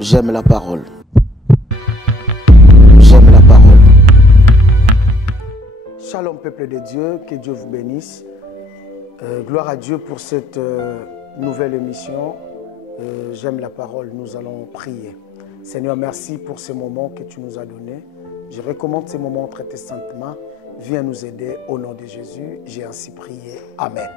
J'aime la parole. J'aime la parole. Shalom peuple de Dieu, que Dieu vous bénisse. Gloire à Dieu pour cette nouvelle émission. J'aime la parole, nous allons prier. Seigneur, merci pour ces moments que tu nous as donnés. Je recommande ces moments très saintement. Viens nous aider au nom de Jésus. J'ai ainsi prié. Amen.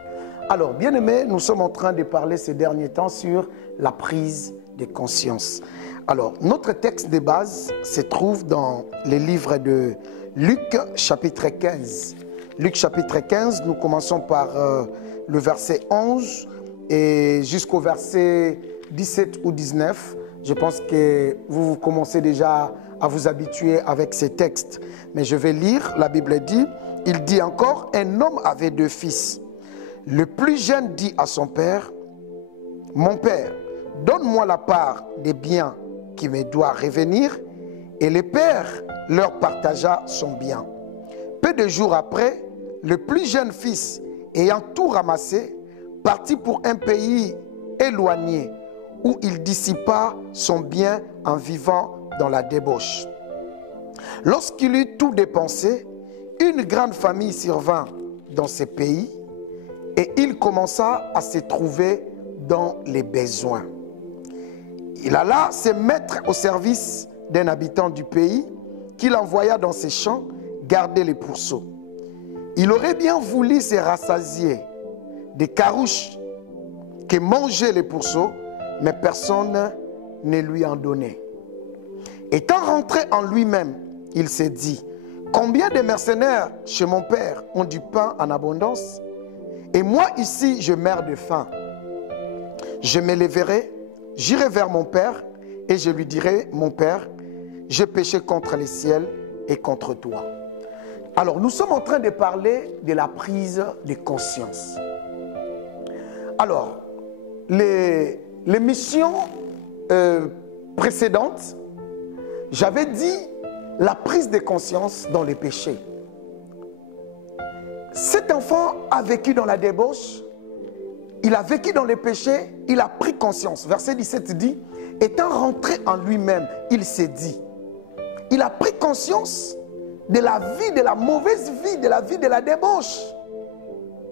Alors, bien-aimés, nous sommes en train de parler ces derniers temps sur la prise de conscience. Alors, notre texte de base se trouve dans les livres de Luc, chapitre 15. Luc, chapitre 15, nous commençons par le verset 11 et jusqu'au verset 17 ou 19. Je pense que vous commencez déjà à vous habituer avec ces textes. Mais je vais lire, la Bible dit, il dit encore, un homme avait 2 fils. Le plus jeune dit à son père, « Mon père, donne-moi la part des biens qui me doit revenir. » Et le père leur partagea son bien. Peu de jours après, le plus jeune fils, ayant tout ramassé, partit pour un pays éloigné, où il dissipa son bien en vivant dans la débauche. Lorsqu'il eut tout dépensé, une grande famille survint dans ce pays et il commença à se trouver dans les besoins. Il alla se mettre au service d'un habitant du pays qu'il envoya dans ses champs garder les pourceaux. Il aurait bien voulu se rassasier des carouches que mangeaient les pourceaux, mais personne ne lui en donnait. Étant rentré en lui-même, il s'est dit, combien de mercenaires chez mon père ont du pain en abondance? Et moi ici, je meurs de faim. Je me lèverai, j'irai vers mon père et je lui dirai, mon père, j'ai péché contre le ciel et contre toi. Alors, nous sommes en train de parler de la prise de conscience. Alors, les missions précédentes, j'avais dit la prise de conscience dans les péchés. Cet enfant a vécu dans la débauche, il a vécu dans les péchés, il a pris conscience. Verset 17 dit, étant rentré en lui-même, il s'est dit, il a pris conscience de la vie, de la mauvaise vie, de la vie de la débauche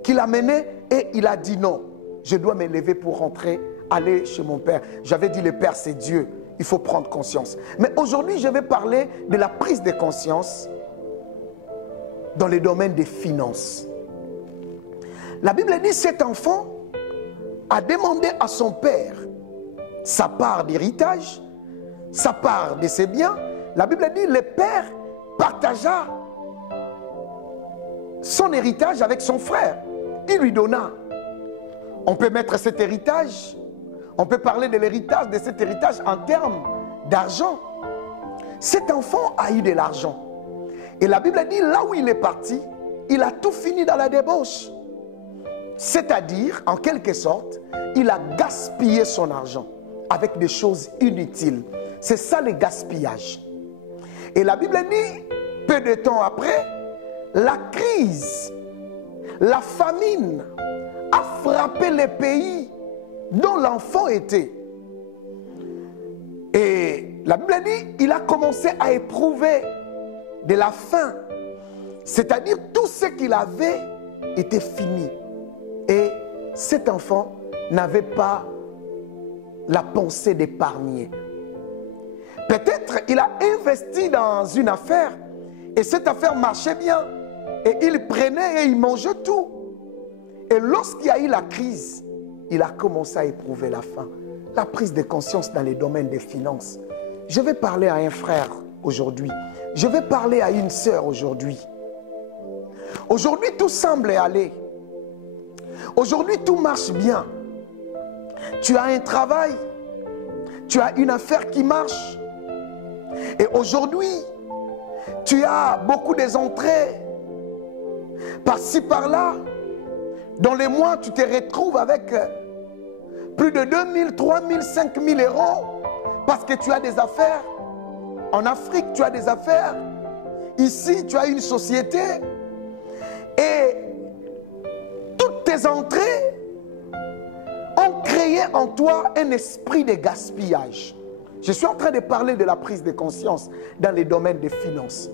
qu'il a menée et il a dit non, je dois me lever pour rentrer, aller chez mon père. J'avais dit le père c'est Dieu, il faut prendre conscience. Mais aujourd'hui je vais parler de la prise de conscience dans le domaine des finances. La Bible dit cet enfant a demandé à son père sa part d'héritage, sa part de ses biens. La Bible dit le père partagea son héritage avec son frère. Il lui donna. On peut mettre cet héritage, on peut parler de l'héritage, de cet héritage en termes d'argent. Cet enfant a eu de l'argent. Et la Bible dit, là où il est parti, il a tout fini dans la débauche. C'est-à-dire, en quelque sorte, il a gaspillé son argent avec des choses inutiles. C'est ça le gaspillage. Et la Bible dit, peu de temps après, la crise, la famine a frappé les pays dont l'enfant était. Et la Bible dit, il a commencé à éprouver de la faim. C'est-à-dire, tout ce qu'il avait était fini. Et cet enfant n'avait pas la pensée d'épargner. Peut-être il a investi dans une affaire et cette affaire marchait bien. Et il prenait et il mangeait tout. Et lorsqu'il y a eu la crise, il a commencé à éprouver la faim. La prise de conscience dans les domaines des finances. Je vais parler à un frère aujourd'hui. Je vais parler à une sœur aujourd'hui. Aujourd'hui, tout semble aller. Aujourd'hui, tout marche bien. Tu as un travail. Tu as une affaire qui marche. Et aujourd'hui, tu as beaucoup des entrées. Par-ci, par-là. Dans les mois, tu te retrouves avec plus de 2 000, 3 000, 5 000 euros. Parce que tu as des affaires. En Afrique, tu as des affaires. Ici, tu as une société. Et toutes tes entrées ont créé en toi un esprit de gaspillage. Je suis en train de parler de la prise de conscience dans les domaines des finances.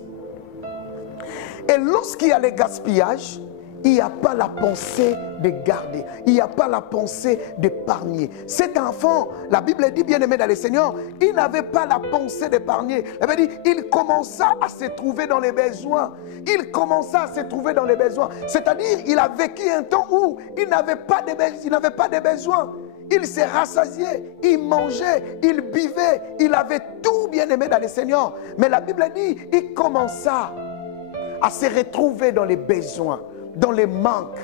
Et lorsqu'il y a le gaspillage, il n'y a pas la pensée de garder. Il n'y a pas la pensée d'épargner. Cet enfant, la Bible dit, bien aimé dans le Seigneur, il n'avait pas la pensée d'épargner. Elle veut dire, il commença à se trouver dans les besoins. Il commença à se trouver dans les besoins. C'est-à-dire, il a vécu un temps où il n'avait pas de besoins. Il s'est rassasié, il mangeait, il buvait, il avait tout, bien aimé dans le Seigneur. Mais la Bible dit, il commença à se retrouver dans les besoins, dans les manques.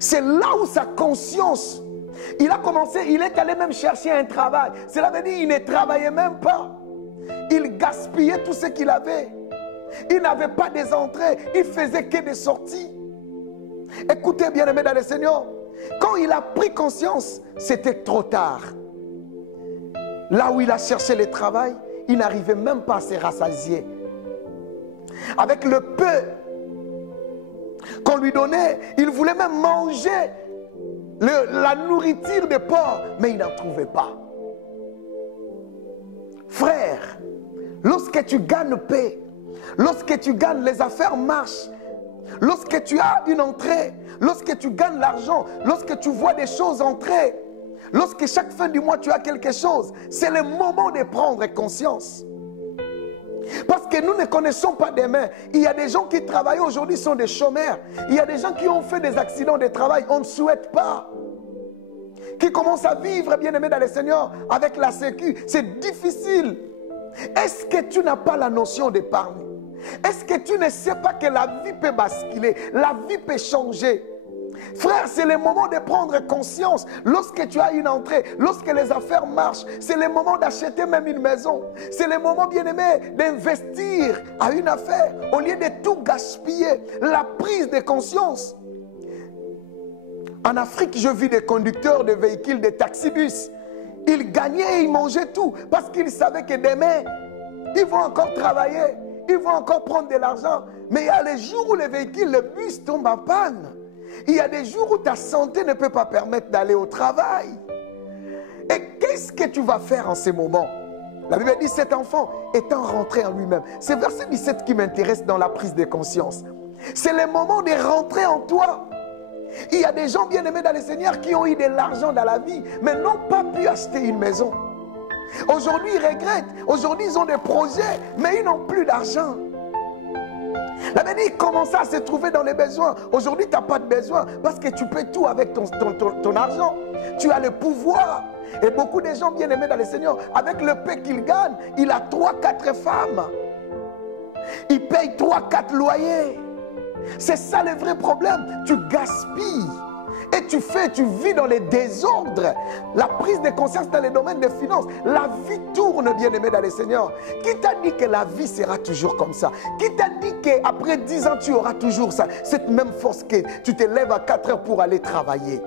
C'est là où sa conscience, il a commencé, il est allé même chercher un travail. Cela veut dire qu'il ne travaillait même pas. Il gaspillait tout ce qu'il avait. Il n'avait pas des entrées, il faisait que des sorties. Écoutez, bien aimé dans le Seigneur, quand il a pris conscience, c'était trop tard. Là où il a cherché le travail, il n'arrivait même pas à se rassasier. Avec le peu qu'on lui donnait, il voulait même manger la nourriture des porcs, mais il n'en trouvait pas. Frère, lorsque tu gagnes paix, lorsque tu gagnes, les affaires marchent, lorsque tu as une entrée, lorsque tu gagnes l'argent, lorsque tu vois des choses entrer, lorsque chaque fin du mois tu as quelque chose, c'est le moment de prendre conscience. Parce que nous ne connaissons pas demain. Il y a des gens qui travaillent aujourd'hui sont des chômeurs. Il y a des gens qui ont fait des accidents de travail. On ne souhaite pas. Qui commencent à vivre, bien aimé dans le Seigneur, avec la sécu. C'est difficile. Est-ce que tu n'as pas la notion d'épargne? Est-ce que tu ne sais pas que la vie peut basculer? La vie peut changer. Frère, c'est le moment de prendre conscience. Lorsque tu as une entrée, lorsque les affaires marchent, c'est le moment d'acheter même une maison. C'est le moment, bien aimé, d'investir à une affaire au lieu de tout gaspiller. La prise de conscience. En Afrique, je vis des conducteurs de véhicules, de taxibus. Ils gagnaient et ils mangeaient tout parce qu'ils savaient que demain, ils vont encore travailler, ils vont encore prendre de l'argent. Mais il y a les jours où les véhicules, le bus tombe en panne. Il y a des jours où ta santé ne peut pas permettre d'aller au travail. Et qu'est-ce que tu vas faire en ces moments? La Bible dit, cet enfant étant rentré en lui-même. C'est verset 17 qui m'intéresse dans la prise de conscience. C'est le moment de rentrer en toi. Il y a des gens bien aimés dans le Seigneur qui ont eu de l'argent dans la vie, mais n'ont pas pu acheter une maison. Aujourd'hui, ils regrettent. Aujourd'hui, ils ont des projets, mais ils n'ont plus d'argent. La Bible dit, commence à se trouver dans les besoins. Aujourd'hui, tu n'as pas de besoin parce que tu paies tout avec ton argent. Tu as le pouvoir. Et beaucoup de gens bien aimés dans le Seigneur, avec le paix qu'il gagne, il a 3-4 femmes. Il paye 3-4 loyers. C'est ça le vrai problème. Tu gaspilles. Et tu vis dans les désordres. La prise de conscience dans les domaines des finances. La vie tourne, bien aimé dans le Seigneur. Qui t'a dit que la vie sera toujours comme ça? Qui t'a dit qu'après 10 ans, tu auras toujours ça? Cette même force que tu te lèves à 4 heures pour aller travailler.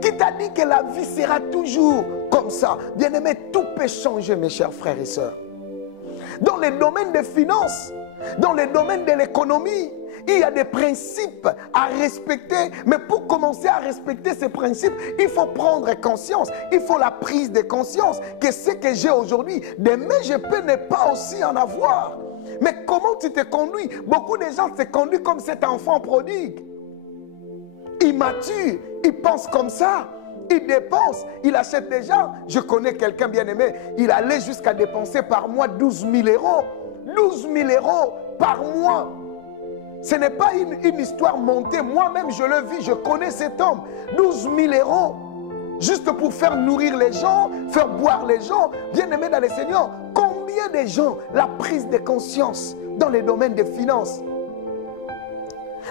Qui t'a dit que la vie sera toujours comme ça? Bien aimé, tout peut changer, mes chers frères et sœurs. Dans les domaines des finances, dans les domaines de l'économie, il y a des principes à respecter, mais pour commencer à respecter ces principes, il faut prendre conscience, il faut la prise de conscience que ce que j'ai aujourd'hui, demain je peux ne pas aussi en avoir. Mais comment tu te conduis? Beaucoup de gens se conduisent comme cet enfant prodigue. Immature, il pense comme ça, il dépense, il achète déjà. Je connais quelqu'un bien aimé, il allait jusqu'à dépenser par mois 12 000 euros. 12 000 euros par mois. Ce n'est pas une histoire montée. Moi-même, je le vis, je connais cet homme. 12 000 euros. Juste pour faire nourrir les gens, faire boire les gens. Bien aimé dans le Seigneur, combien de gens, la prise de conscience dans les domaines des finances.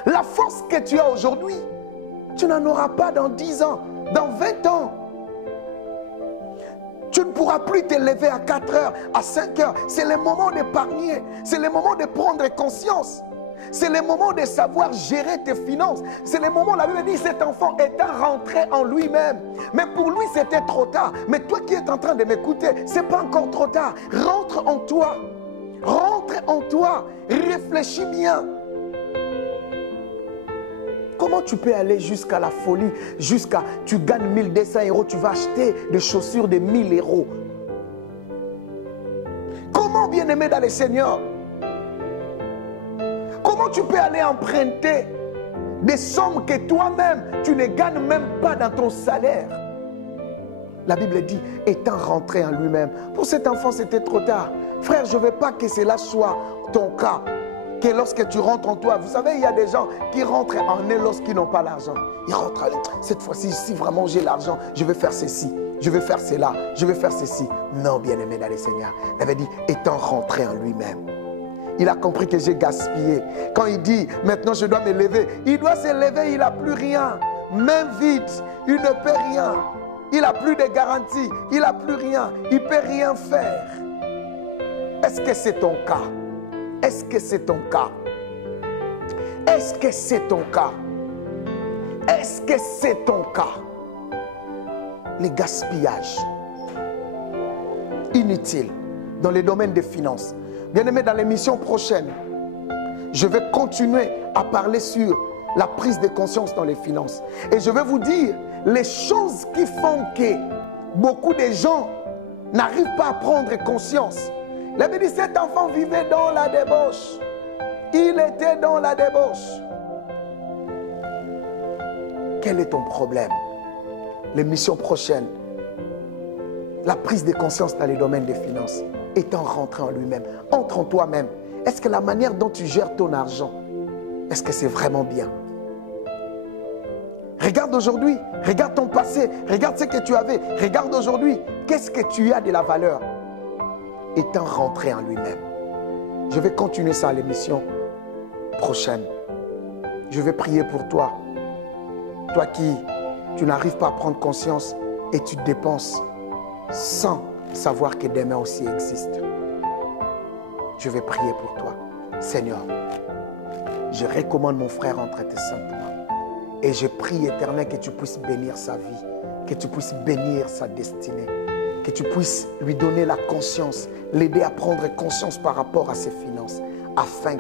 La force que tu as aujourd'hui, tu n'en auras pas dans 10 ans, dans 20 ans. Tu ne pourras plus te lever à 4 heures, à 5 heures. C'est le moment d'épargner. C'est le moment de prendre conscience. C'est le moment de savoir gérer tes finances. C'est le moment, la Bible dit, cet enfant étant rentré en lui-même. Mais pour lui, c'était trop tard. Mais toi qui es en train de m'écouter, ce n'est pas encore trop tard. Rentre en toi. Rentre en toi. Réfléchis bien. Comment tu peux aller jusqu'à la folie, jusqu'à tu gagnes 1200 euros, tu vas acheter des chaussures de 1000 euros. Comment, bien-aimé dans le Seigneur, comment tu peux aller emprunter des sommes que toi-même, tu ne gagnes même pas dans ton salaire? La Bible dit, étant rentré en lui-même. Pour cet enfant, c'était trop tard. Frère, je ne veux pas que cela soit ton cas. Que lorsque tu rentres en toi, vous savez, il y a des gens qui rentrent en eux lorsqu'ils n'ont pas l'argent. Ils rentrent en eux. Cette fois-ci, si vraiment j'ai l'argent, je vais faire ceci, je vais faire cela, je vais faire ceci. Non, bien-aimé dans le Seigneur. Il avait dit, étant rentré en lui-même. Il a compris que j'ai gaspillé. Quand il dit, maintenant je dois me lever, il doit se lever, il n'a plus rien. Même vide, il ne peut rien. Il n'a plus de garantie, il n'a plus rien, il ne peut rien faire. Est-ce que c'est ton cas? Est-ce que c'est ton cas? Est-ce que c'est ton cas? Est-ce que c'est ton cas? Les gaspillages inutiles dans les domaines des finances. Bien-aimé, dans l'émission prochaine, je vais continuer à parler sur la prise de conscience dans les finances. Et je vais vous dire les choses qui font que beaucoup de gens n'arrivent pas à prendre conscience. La Bible dit, cet enfant vivait dans la débauche. Il était dans la débauche. Quel est ton problème? L'émission prochaine, la prise de conscience dans les domaines des finances, étant rentré en lui-même. Entre en toi-même. Est-ce que la manière dont tu gères ton argent, est-ce que c'est vraiment bien? Regarde aujourd'hui, regarde ton passé, regarde ce que tu avais, regarde aujourd'hui, qu'est-ce que tu as de la valeur? Étant rentré en lui-même. Je vais continuer ça à l'émission prochaine. Je vais prier pour toi. Toi qui, tu n'arrives pas à prendre conscience et tu dépenses sans savoir que demain aussi existe. Je vais prier pour toi. Seigneur, je recommande mon frère entre tes saintes mains. Et je prie, Éternel, que tu puisses bénir sa vie, que tu puisses bénir sa destinée, que tu puisses lui donner la conscience, l'aider à prendre conscience par rapport à ses finances, afin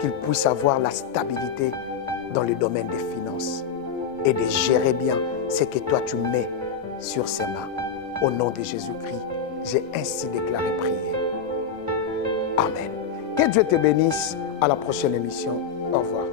qu'il puisse avoir la stabilité dans le domaine des finances et de gérer bien ce que toi tu mets sur ses mains. Au nom de Jésus-Christ, j'ai ainsi déclaré prier. Amen. Que Dieu te bénisse. À la prochaine émission. Au revoir.